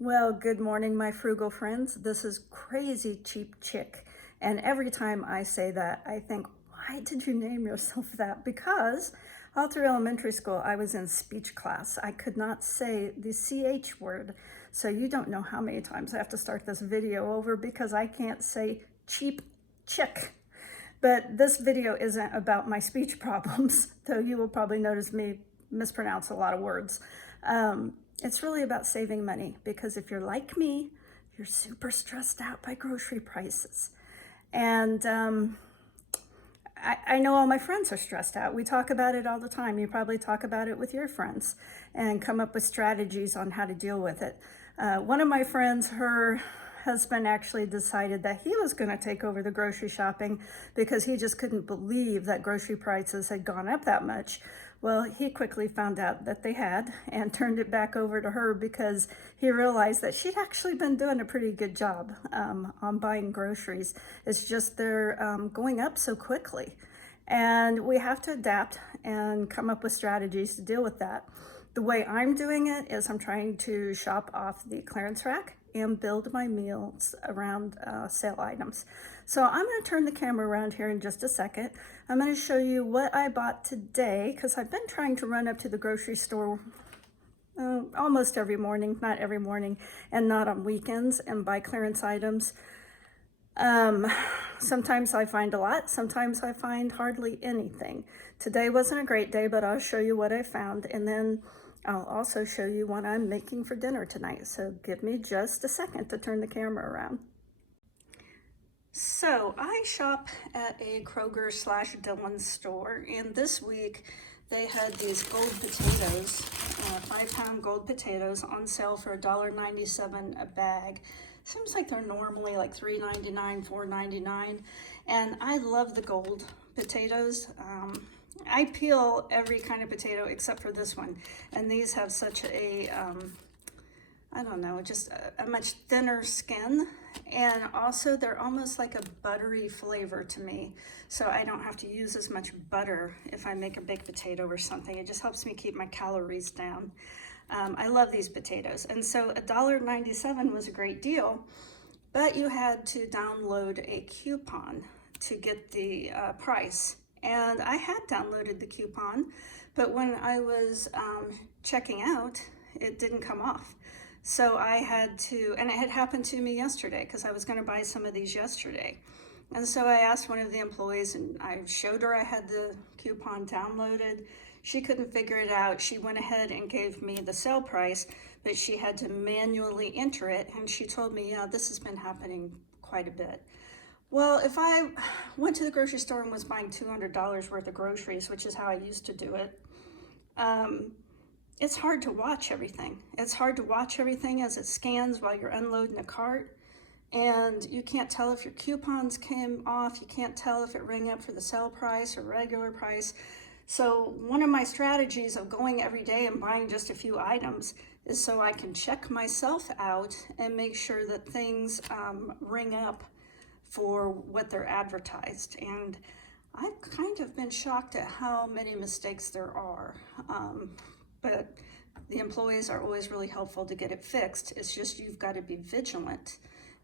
Well, good morning, my frugal friends. This is Crazy Cheap Chick. And every time I say that, I think, why did you name yourself that? Because all through elementary school, I was in speech class. I could not say the CH word. So you don't know how many times I have to start this video over because I can't say cheap chick. But this video isn't about my speech problems, though you will probably notice me mispronounce a lot of words. It's really about saving money because if you're like me, you're super stressed out by grocery prices. And I know all my friends are stressed out. We talk about it all the time. You probably talk about it with your friends and come up with strategies on how to deal with it. One of my friends, her husband actually decided that he was going to take over the grocery shopping because he just couldn't believe that grocery prices had gone up that much. Well, he quickly found out that they had and turned it back over to her because he realized that she'd actually been doing a pretty good job on buying groceries. It's just they're going up so quickly. And we have to adapt and come up with strategies to deal with that. The way I'm doing it is I'm trying to shop off the clearance rack and build my meals around sale items. So I'm going to turn the camera around here in just a second. I'm going to show you what I bought today because I've been trying to run up to the grocery store almost every morning, not every morning, and not on weekends, and buy clearance items. Sometimes I find a lot, sometimes I find hardly anything. Today wasn't a great day, but I'll show you what I found, and then I'll also show you what I'm making for dinner tonight. So give me just a second to turn the camera around. So I shop at a Kroger/Dillon store, and this week they had these gold potatoes, 5-pound gold potatoes on sale for $1.97 a bag. Seems like they're normally like $3.99, $4.99, and I love the gold potatoes. I peel every kind of potato except for this one, and these have such a I don't know, just a much thinner skin, and also they're almost like a buttery flavor to me, so I don't have to use as much butter if I make a baked potato or something. It just helps me keep my calories down. I love these potatoes, and so $1.97 was a great deal, but you had to download a coupon to get the price. And I had downloaded the coupon, but when I was checking out, it didn't come off. So I had to, and it had happened to me yesterday because I was going to buy some of these yesterday. And so I asked one of the employees, and I showed her I had the coupon downloaded. She couldn't figure it out. She went ahead and gave me the sale price, but she had to manually enter it. And she told me, yeah, this has been happening quite a bit. Well, if I went to the grocery store and was buying $200 worth of groceries, which is how I used to do it, it's hard to watch everything. It's hard to watch everything as it scans while you're unloading a cart. And you can't tell if your coupons came off. You can't tell if it rang up for the sale price or regular price. So one of my strategies of going every day and buying just a few items is so I can check myself out and make sure that things ring up for what they're advertised. And I've kind of been shocked at how many mistakes there are. But the employees are always really helpful to get it fixed. It's just you've got to be vigilant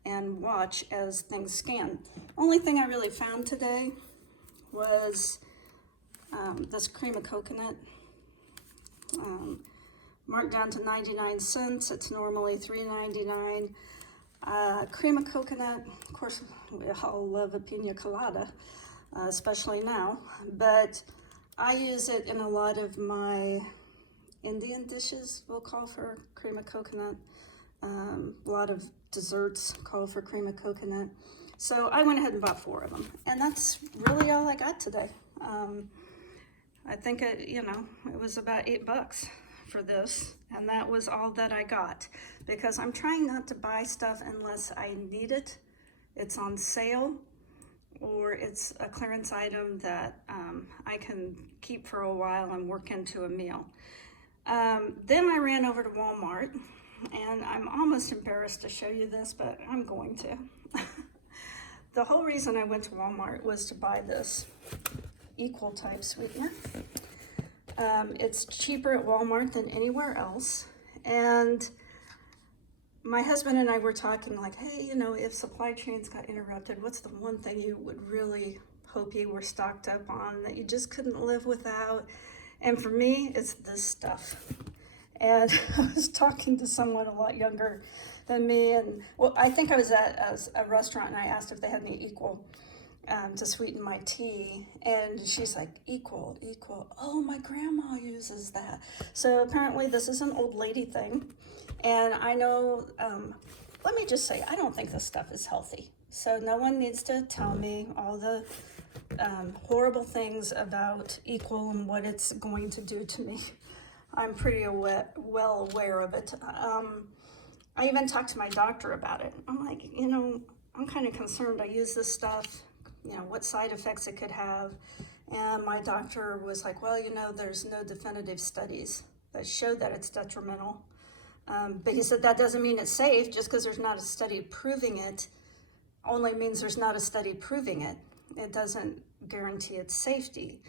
and watch as things scan. Only thing I really found today was this cream of coconut, marked down to 99 cents. It's normally $3.99. Cream of coconut, of course, we all love a pina colada, especially now, but I use it in a lot of my Indian dishes will call for cream of coconut. A lot of desserts call for cream of coconut. So I went ahead and bought 4 of them, and that's really all I got today. I think it was about $8 for this, and that was all that I got because I'm trying not to buy stuff unless I need it, it's on sale, or it's a clearance item that I can keep for a while and work into a meal. Then I ran over to Walmart, and I'm almost embarrassed to show you this, but I'm going to. The whole reason I went to Walmart was to buy this equal type sweetener. It's cheaper at Walmart than anywhere else, and my husband and I were talking like, hey, you know, if supply chains got interrupted, what's the one thing you would really hope you were stocked up on that you just couldn't live without? And for me, it's this stuff. And I was talking to someone a lot younger than me, and well, I think I was at a restaurant, and I asked if they had any Equal to sweeten my tea, and she's like, Equal. Oh, my grandma uses that. So apparently this is an old lady thing, and I know, let me just say, I don't think this stuff is healthy. So no one needs to tell me all the horrible things about Equal and what it's going to do to me. I'm pretty well aware of it. I even talked to my doctor about it. I'm like, you know, I'm kind of concerned. I use this stuff, you know, what side effects it could have. And my doctor was like, well, you know, there's no definitive studies that show that it's detrimental. But he said that doesn't mean it's safe. Just because there's not a study proving it only means there's not a study proving it. It doesn't guarantee its safety.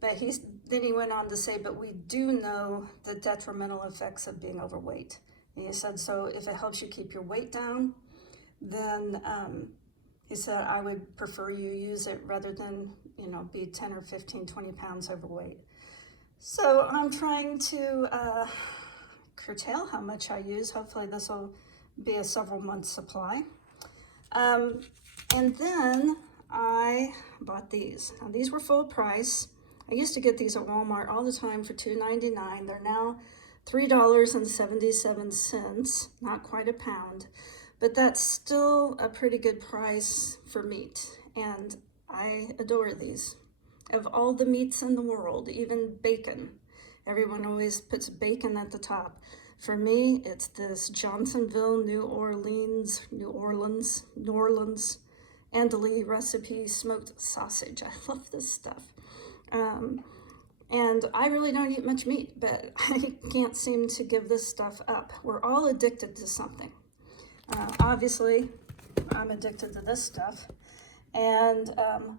But then he went on to say, but we do know the detrimental effects of being overweight. And he said, so if it helps you keep your weight down, then he said, I would prefer you use it rather than, you know, be 10 or 15, 20 pounds overweight. So I'm trying to curtail how much I use. Hopefully this will be a several month supply. And then I bought these. Now these were full price. I used to get these at Walmart all the time for $2.99. They're now $3.77, not quite a pound, but that's still a pretty good price for meat, and I adore these. Of all the meats in the world, even bacon, everyone always puts bacon at the top. For me, it's this Johnsonville, New Orleans, Andalou recipe smoked sausage. I love this stuff. And I really don't eat much meat, but I can't seem to give this stuff up. We're all addicted to something. Obviously, I'm addicted to this stuff. And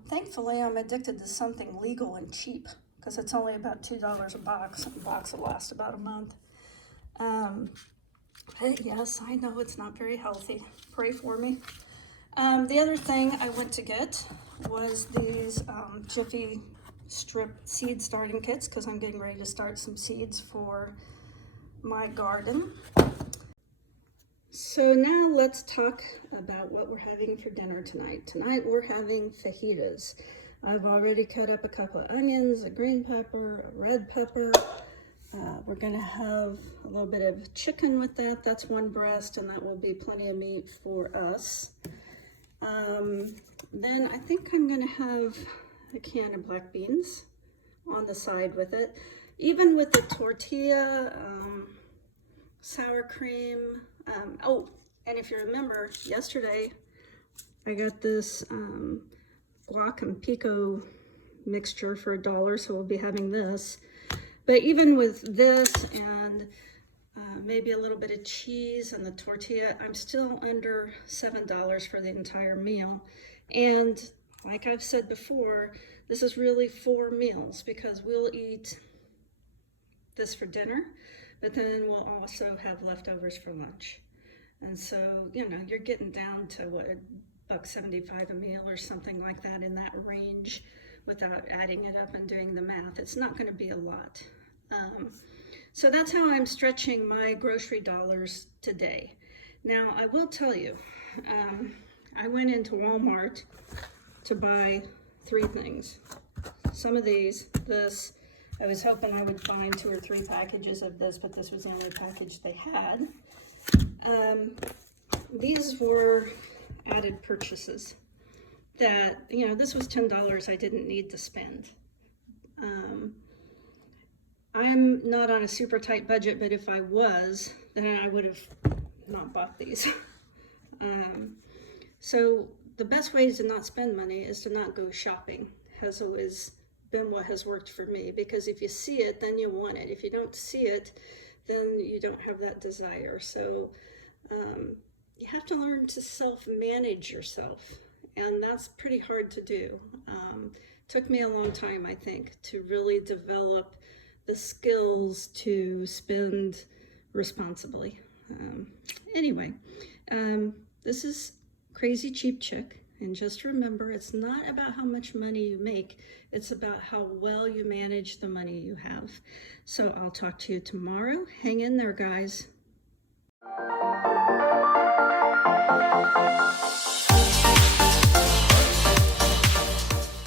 thankfully, I'm addicted to something legal and cheap, because it's only about $2 a box. The box will last about a month. But yes, I know it's not very healthy. Pray for me. The other thing I went to get was these Jiffy strip seed starting kits, because I'm getting ready to start some seeds for my garden. So now let's talk about what we're having for dinner tonight. Tonight we're having fajitas. I've already cut up a couple of onions, a green pepper, a red pepper. We're gonna have a little bit of chicken with that. That's one breast, and that will be plenty of meat for us. Then I think I'm gonna have a can of black beans on the side with it. Even with the tortilla, sour cream. Oh, and if you remember, yesterday I got this guac and pico mixture for $1, so we'll be having this. But even with this and maybe a little bit of cheese and the tortilla, I'm still under $7 for the entire meal. And like I've said before, this is really 4 meals, because we'll eat this for dinner, but then we'll also have leftovers for lunch. And so, you know, you're getting down to what, $1.75 a meal or something like that, in that range, without adding it up and doing the math. It's not going to be a lot. So that's how I'm stretching my grocery dollars today. Now, I will tell you, I went into Walmart to buy 3 things. Some of these, this, I was hoping I would find 2 or 3 packages of this, but this was the only package they had. These were added purchases that, you know, this was $10 I didn't need to spend. I'm not on a super tight budget, but if I was, then I would have not bought these. So the best way to not spend money is to not go shopping, has always been what has worked for me, because if you see it, then you want it. If you don't see it, then you don't have that desire. So you have to learn to self-manage yourself, and that's pretty hard to do. Took me a long time, I think, to really develop the skills to spend responsibly. Anyway, this is Crazy Cheap Chick. And just remember, it's not about how much money you make. It's about how well you manage the money you have. So I'll talk to you tomorrow. Hang in there, guys.